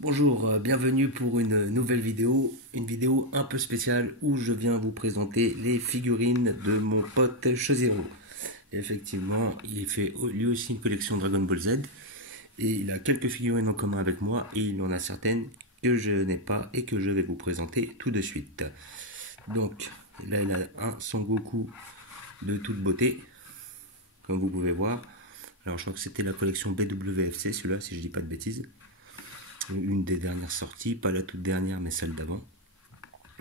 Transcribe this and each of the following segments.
Bonjour, bienvenue pour une nouvelle vidéo, une vidéo un peu spéciale où je viens vous présenter les figurines de mon pote Chezero. Effectivement, il fait lui aussi une collection Dragon Ball Z et il a quelques figurines en commun avec moi et il en a certaines que je n'ai pas et que je vais vous présenter tout de suite. Donc là il a un Son Goku de toute beauté, comme vous pouvez voir. Alors je crois que c'était la collection BWFC celui-là si je dis pas de bêtises. Une des dernières sorties, pas la toute dernière mais celle d'avant.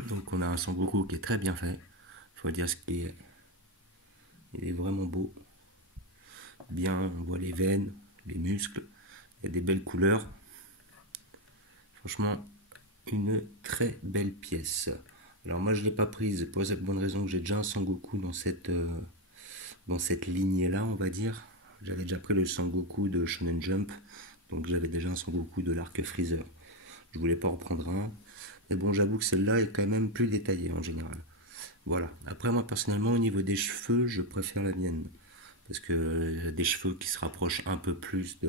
Donc on a un Son Goku qui est très bien fait, il faut dire ce qui est, il est vraiment beau, bien, on voit les veines, les muscles, il y a des belles couleurs, franchement une très belle pièce. Alors moi je ne l'ai pas prise pour cette bonne raison que j'ai déjà un Son Goku dans cette lignée là on va dire. J'avais déjà pris le Son Goku de Shonen Jump, donc j'avais déjà un Son Goku de l'arc Freezer. Je voulais pas reprendre un, mais bon j'avoue que celle-là est quand même plus détaillée en général. Voilà. Après moi personnellement au niveau des cheveux je préfère la mienne. Parce que des cheveux qui se rapprochent un peu plus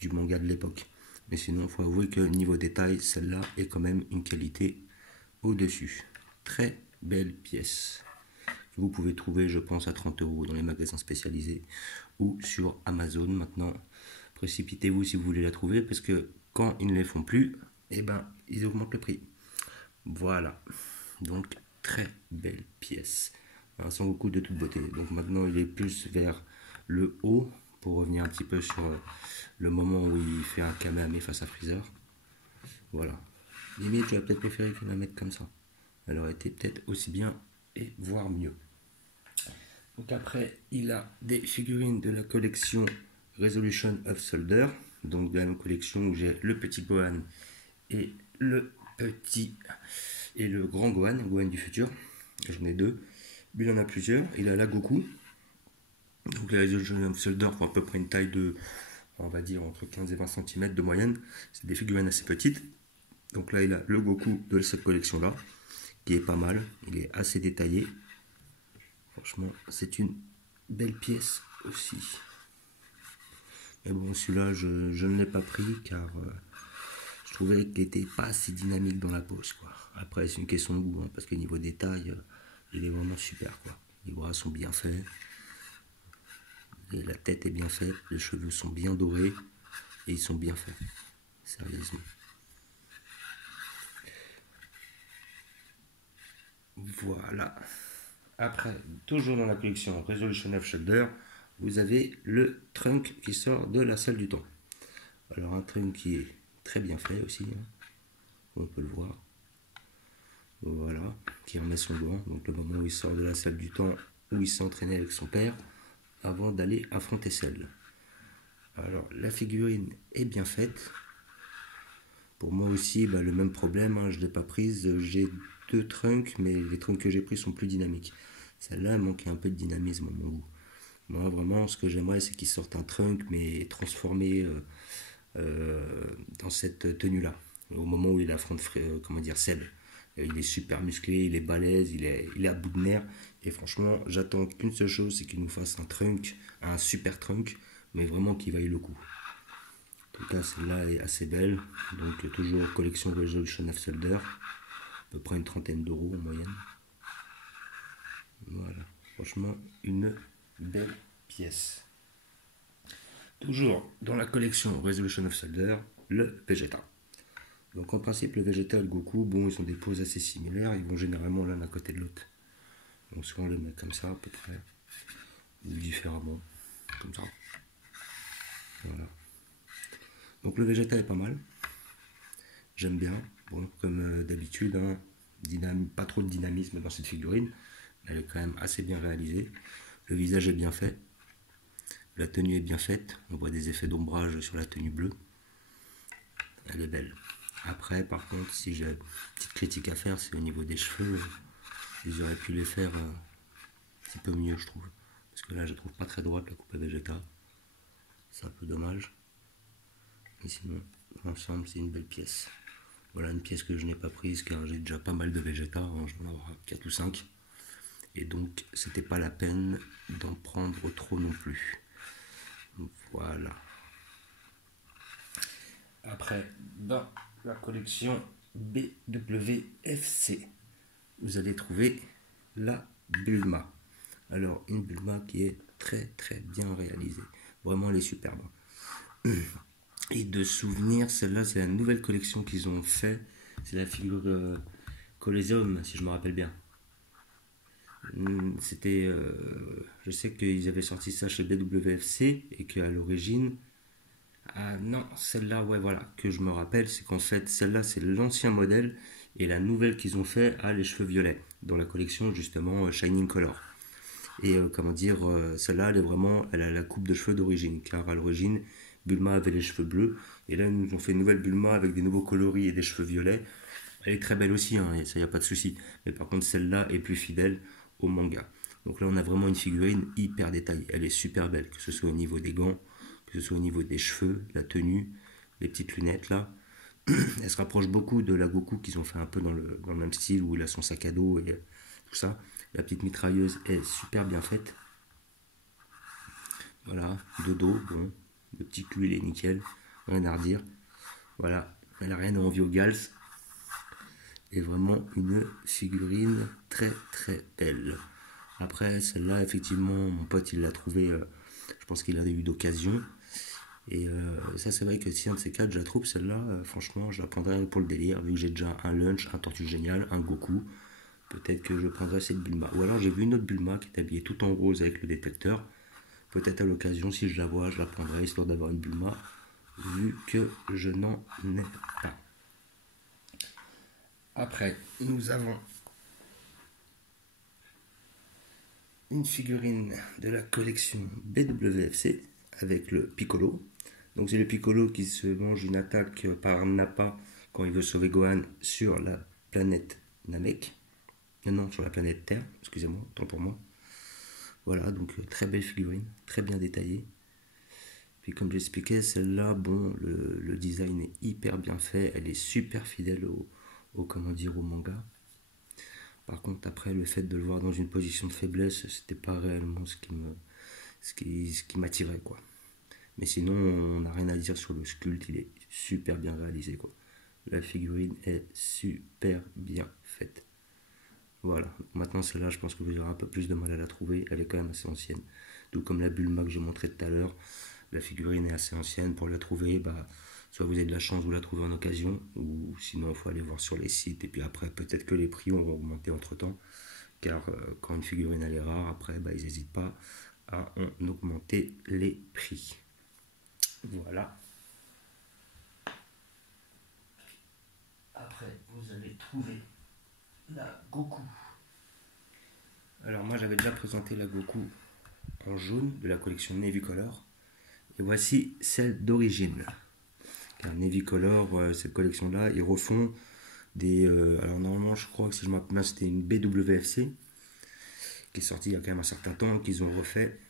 du manga de l'époque. Mais sinon il faut avouer que niveau détail celle-là est quand même une qualité au-dessus. Très belle pièce. Que vous pouvez trouver je pense à 30 € dans les magasins spécialisés ou sur Amazon maintenant. Précipitez-vous si vous voulez la trouver parce que quand ils ne les font plus, eh ben ils augmentent le prix. Voilà. Donc très belle pièce. Un Son Goku de toute beauté. Donc maintenant il est plus vers le haut pour revenir un petit peu sur le moment où il fait un Kamehameha face à Freezer. Voilà. Limite j'aurais peut-être préféré qu'il la mette comme ça. Elle aurait été peut-être aussi bien et voire mieux. Donc après il a des figurines de la collection Resolution of Soldier. Donc de la même collection où j'ai le petit Gohan et le petit et le grand Gohan, Gohan du futur. J'en ai deux. Lui, il en a plusieurs. Il a la Goku. Donc les Resolution of Soldier font à peu près une taille de, on va dire, entre 15 et 20 cm de moyenne. C'est des figurines assez petites. Donc là, il a le Goku de cette collection-là, qui est pas mal. Il est assez détaillé. Franchement, c'est une belle pièce aussi. Mais bon, celui-là, je ne l'ai pas pris car je trouvais qu'il n'était pas assez dynamique dans la pose, quoi. Après, c'est une question de goût, hein, parce que niveau détail, il est vraiment super, quoi. Les bras sont bien faits, et la tête est bien faite, les cheveux sont bien dorés, et ils sont bien faits, sérieusement. Voilà. Après, toujours dans la collection Resolution of Shoulder, vous avez le trunk qui sort de la salle du temps. Alors un trunk qui est très bien fait aussi, hein, on peut le voir. Voilà, qui remet son gant, donc le moment où il sort de la salle du temps où il s'est entraîné avec son père avant d'aller affronter Cell. Alors la figurine est bien faite. Pour moi aussi, le même problème, hein, je ne l'ai pas prise. J'ai deux trunks, mais les trunks que j'ai pris sont plus dynamiques. Celle-là manquait un peu de dynamisme à mon goût. Moi, vraiment, ce que j'aimerais, c'est qu'il sorte un trunk, mais transformé dans cette tenue-là. Au moment où il affronte, Cell. Il est super musclé, il est balèze, il est à bout de nerfs. Et franchement, j'attends qu'une seule chose, c'est qu'il nous fasse un trunk, un super trunk, mais vraiment qui vaille le coup. En tout cas, celle-là est assez belle. Donc, toujours collection Resolution of Soldier. À peu près une 30aine € en moyenne. Voilà. Franchement, une belle pièce. Toujours dans la collection Resolution of Soldier, le Vegeta. Donc en principe, le Vegeta et le Goku, bon, ils ont des poses assez similaires, ils vont généralement l'un à côté de l'autre. Donc soit on les met comme ça à peu près, ou différemment, comme ça. Voilà. Donc le Vegeta est pas mal. J'aime bien. Bon, comme d'habitude, hein, pas trop de dynamisme dans cette figurine. Elle est quand même assez bien réalisée. Le visage est bien fait. La tenue est bien faite. On voit des effets d'ombrage sur la tenue bleue. Elle est belle. Après, par contre, si j'ai une petite critique à faire, c'est au niveau des cheveux. Ils auraient pu les faire un petit peu mieux, je trouve. Parce que là, je trouve pas très droite la coupe à Vegeta. C'est un peu dommage. Mais sinon, dans l'ensemble, c'est une belle pièce. Voilà une pièce que je n'ai pas prise car j'ai déjà pas mal de Vegeta. Hein, je vais en avoir 4 ou 5. Et donc, c'était pas la peine d'en prendre trop non plus. Voilà. Après, dans la collection BWFC. Vous allez trouver la Bulma. Alors, une Bulma qui est très très bien réalisée. Vraiment, elle est superbe. Et de souvenirs, celle-là, c'est la nouvelle collection qu'ils ont fait. C'est la figure Coliseum, si je me rappelle bien. C'était, je sais qu'ils avaient sorti ça chez BWFC et qu'à l'origine, ah non, celle-là, ouais, voilà, que je me rappelle, c'est qu'en fait, celle-là, c'est l'ancien modèle et la nouvelle qu'ils ont fait a les cheveux violets dans la collection justement Shining Color. Et comment dire, celle-là, elle a la coupe de cheveux d'origine, car à l'origine, Bulma avait les cheveux bleus, et là, ils nous ont fait une nouvelle Bulma avec des nouveaux coloris et des cheveux violets. Elle est très belle aussi, hein, et ça, y a pas de souci. Mais par contre, celle-là est plus fidèle au manga. Donc là, on a vraiment une figurine hyper détaillée. Elle est super belle, que ce soit au niveau des gants, que ce soit au niveau des cheveux, la tenue, les petites lunettes là. Elle se rapproche beaucoup de la Goku qu'ils ont fait un peu dans le même style, où il a son sac à dos et tout ça. La petite mitrailleuse est super bien faite. Voilà, de dos, bon, le petit cul il est nickel, rien à redire. Voilà, elle a rien à envier au Gals. Et vraiment une figurine très très belle. Après, celle-là, effectivement, mon pote il l'a trouvée, je pense qu'il a eu d'occasion. Et ça, c'est vrai que si un de ces quatre, je la trouve, celle-là, franchement, je la prendrais pour le délire, vu que j'ai déjà un Lunch, un Tortue Génial, un Goku. Peut-être que je prendrais cette Bulma. Ou alors j'ai vu une autre Bulma qui est habillée tout en rose avec le détecteur. Peut-être à l'occasion, si je la vois, je la prendrai histoire d'avoir une Bulma, vu que je n'en ai pas. Après, nous avons une figurine de la collection BWFC avec le Piccolo. Donc c'est le Piccolo qui se mange une attaque par Nappa quand il veut sauver Gohan sur la planète Namek. Non, sur la planète Terre, excusez-moi, tant pour moi. Voilà, donc très belle figurine, très bien détaillée. Puis comme j'expliquais, celle-là, bon, le design est hyper bien fait, elle est super fidèle comment dire, au manga. Par contre, après, le fait de le voir dans une position de faiblesse, c'était pas réellement ce qui m'attirait, quoi. Mais sinon, on n'a rien à dire sur le sculpte, il est super bien réalisé, quoi. La figurine est super bien faite. Voilà, maintenant celle-là, je pense que vous aurez un peu plus de mal à la trouver, elle est quand même assez ancienne. Tout comme la Bulma que j'ai montré tout à l'heure, la figurine est assez ancienne, pour la trouver, bah, soit vous avez de la chance, vous la trouvez en occasion, ou sinon il faut aller voir sur les sites, et puis après peut-être que les prix auront augmenté entre temps, car quand une figurine elle est rare, après bah, ils n'hésitent pas à en augmenter les prix. Voilà. Après, vous allez trouver la Goku. Alors moi j'avais déjà présenté la Goku en jaune de la collection Navy Color. Et voici celle d'origine. Car Navy Color, cette collection-là, ils refont des... alors normalement je crois que si je me rappelle bien c'était une BWFC qui est sortie il y a quand même un certain temps, qu'ils ont refait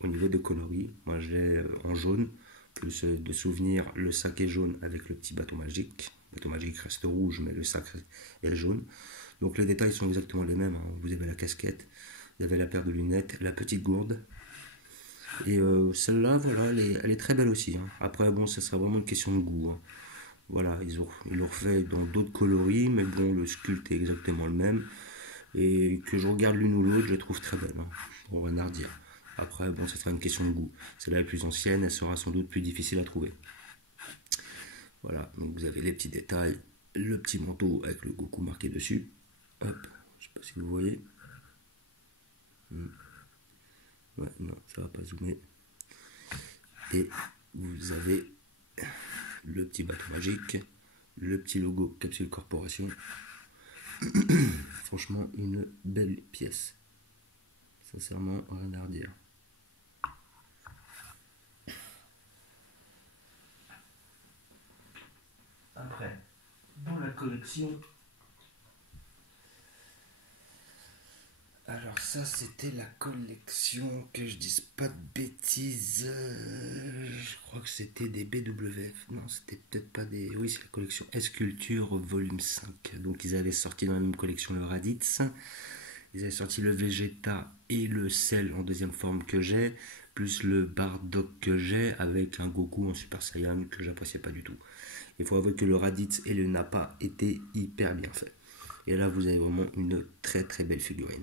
au niveau de coloris. Moi je l'ai en jaune, plus de souvenirs, le sac est jaune avec le petit bâton magique. Le bâton magique reste rouge mais le sac est jaune. Donc les détails sont exactement les mêmes, hein. Vous avez la casquette, vous avez la paire de lunettes, la petite gourde. Et celle-là, voilà, elle est très belle aussi, hein. Après, bon, ça sera vraiment une question de goût, hein. Voilà, ils l'ont refait dans d'autres coloris, mais bon, le sculpte est exactement le même. Et que je regarde l'une ou l'autre, je les trouve très belles, hein. Bon, rien à redire. Après, bon, ça sera une question de goût. Celle-là est plus ancienne, elle sera sans doute plus difficile à trouver. Voilà, donc vous avez les petits détails, le petit manteau avec le Goku marqué dessus. Hop, je sais pas si vous voyez. Ouais, non, ça va pas zoomer. Et vous avez le petit bâton magique, le petit logo Capsule Corporation. Franchement, une belle pièce. Sincèrement, rien à redire. Après, dans la collection... Alors ça, c'était la collection, que je dise pas de bêtises. Je crois que c'était des BWF. Non, c'était peut-être pas des... Oui, c'est la collection S-Culture volume 5. Donc ils avaient sorti dans la même collection le Raditz. Ils avaient sorti le Vegeta et le Cell en deuxième forme que j'ai, plus le Bardock que j'ai avec un Goku en Super Saiyan que j'appréciais pas du tout. Il faut avouer que le Raditz et le Nappa étaient hyper bien faits. Et là, vous avez vraiment une très très belle figurine.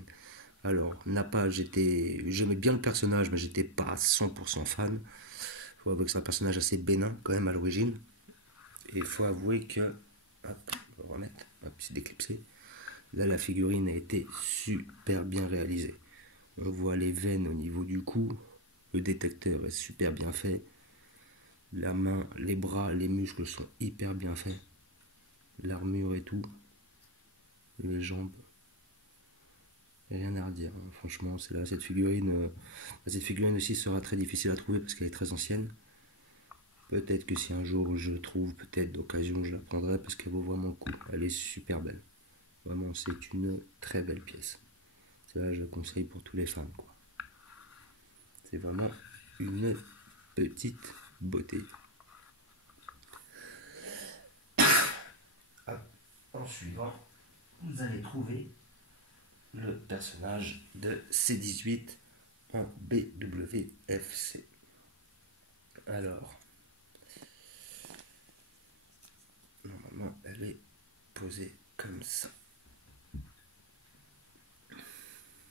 Alors, Nappa, j'aimais bien le personnage, mais j'étais pas à 100% fan. Il faut avouer que c'est un personnage assez bénin quand même à l'origine. Et il faut avouer que... Hop, on va remettre, hop, c'est déclipsé. Là, la figurine a été super bien réalisée. On voit les veines au niveau du cou. Le détecteur est super bien fait. La main, les bras, les muscles sont hyper bien faits. L'armure et tout. Les jambes. Rien à redire. Franchement, c'est là. Cette figurine aussi sera très difficile à trouver parce qu'elle est très ancienne. Peut-être que si un jour je trouve, peut-être d'occasion, je la prendrai parce qu'elle vaut vraiment le coup. Elle est super belle. Vraiment, c'est une très belle pièce. Celle-là, je la conseille pour tous les fans, quoi. C'est vraiment une petite beauté. En suivant, vous allez trouver le personnage de C18 en BWFC. Alors, normalement, elle est posée comme ça.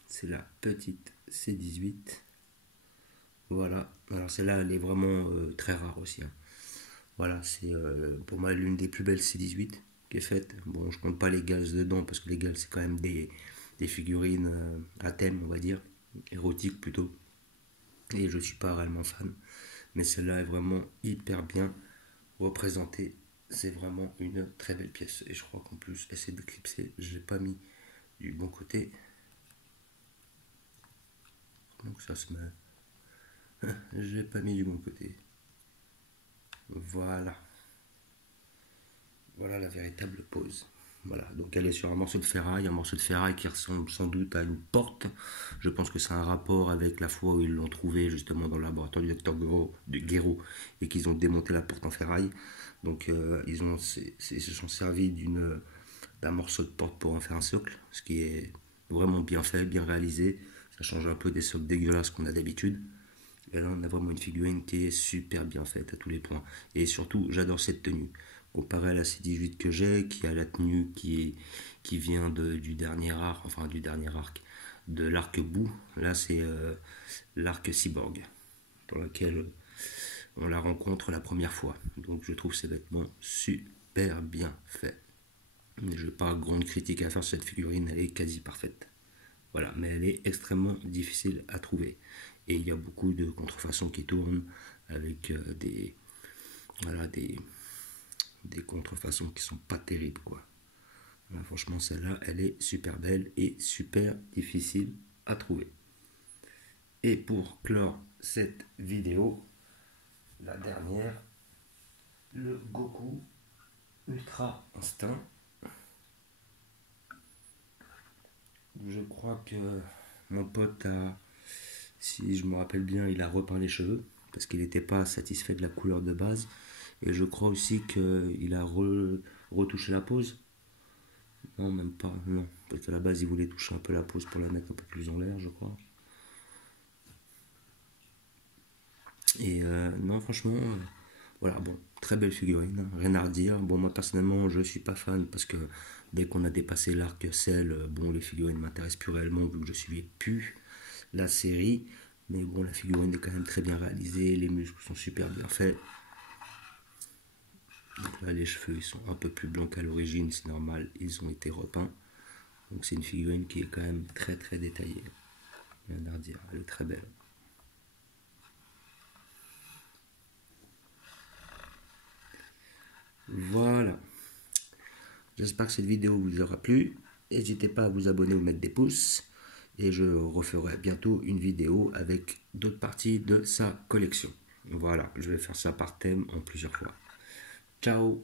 C'est la petite C18. Voilà. Alors celle-là, elle est vraiment très rare aussi. Hein. Voilà, c'est pour moi l'une des plus belles C18 qui est faite. Bon, je compte pas les Gals dedans parce que les Gals, c'est quand même des figurines à thème, on va dire, érotiques plutôt. Et je suis pas réellement fan. Mais celle-là est vraiment hyper bien représentée. C'est vraiment une très belle pièce. Et je crois qu'en plus, elle s'est déclipsée. Je l'ai pas mis du bon côté. Donc ça se met. Je l'ai pas mis du bon côté. Voilà. Voilà la véritable pose. Voilà, donc elle est sur un morceau de ferraille qui ressemble sans doute à une porte. Je pense que c'est un rapport avec la fois où ils l'ont trouvé justement dans le laboratoire du docteur Guéraud et qu'ils ont démonté la porte en ferraille. Donc ils se sont servis d'un morceau de porte pour en faire un socle, ce qui est vraiment bien fait, bien réalisé. Ça change un peu des socles dégueulasses qu'on a d'habitude. Et là, on a vraiment une figurine qui est super bien faite à tous les points. Et surtout, j'adore cette tenue. Comparé à la C18 que j'ai, qui a la tenue qui vient du dernier arc, enfin du dernier arc, de l'arc bout. Là, c'est l'arc cyborg, dans lequel on la rencontre la première fois. Donc, je trouve ces vêtements super bien faits. Je n'ai pas grande critique à faire sur cette figurine, elle est quasi parfaite. Voilà, mais elle est extrêmement difficile à trouver. Et il y a beaucoup de contrefaçons qui tournent avec des contrefaçons qui sont pas terribles, quoi. Voilà, franchement, celle-là, elle est super belle et super difficile à trouver. Et pour clore cette vidéo, la dernière, le Goku Ultra Instinct. Je crois que mon pote si je me rappelle bien, il a repeint les cheveux parce qu'il n'était pas satisfait de la couleur de base. Et je crois aussi qu'il a retouché la pose. Non, même pas, non. Parce qu'à la base, il voulait toucher un peu la pose pour la mettre un peu plus en l'air, je crois. Et non, franchement, voilà, bon, très belle figurine, hein, rien à redire. Bon, moi personnellement, je suis pas fan parce que dès qu'on a dépassé l'arc Cell, bon, les figurines m'intéressent plus réellement vu que je suivais plus la série. Mais bon, la figurine est quand même très bien réalisée, les muscles sont super bien faits. Donc là, les cheveux ils sont un peu plus blancs qu'à l'origine, c'est normal, ils ont été repeints. Donc c'est une figurine qui est quand même très très détaillée. Rien à redire, elle est très belle. Voilà. J'espère que cette vidéo vous aura plu. N'hésitez pas à vous abonner ou mettre des pouces. Et je referai bientôt une vidéo avec d'autres parties de sa collection. Voilà, je vais faire ça par thème en plusieurs fois. Ciao!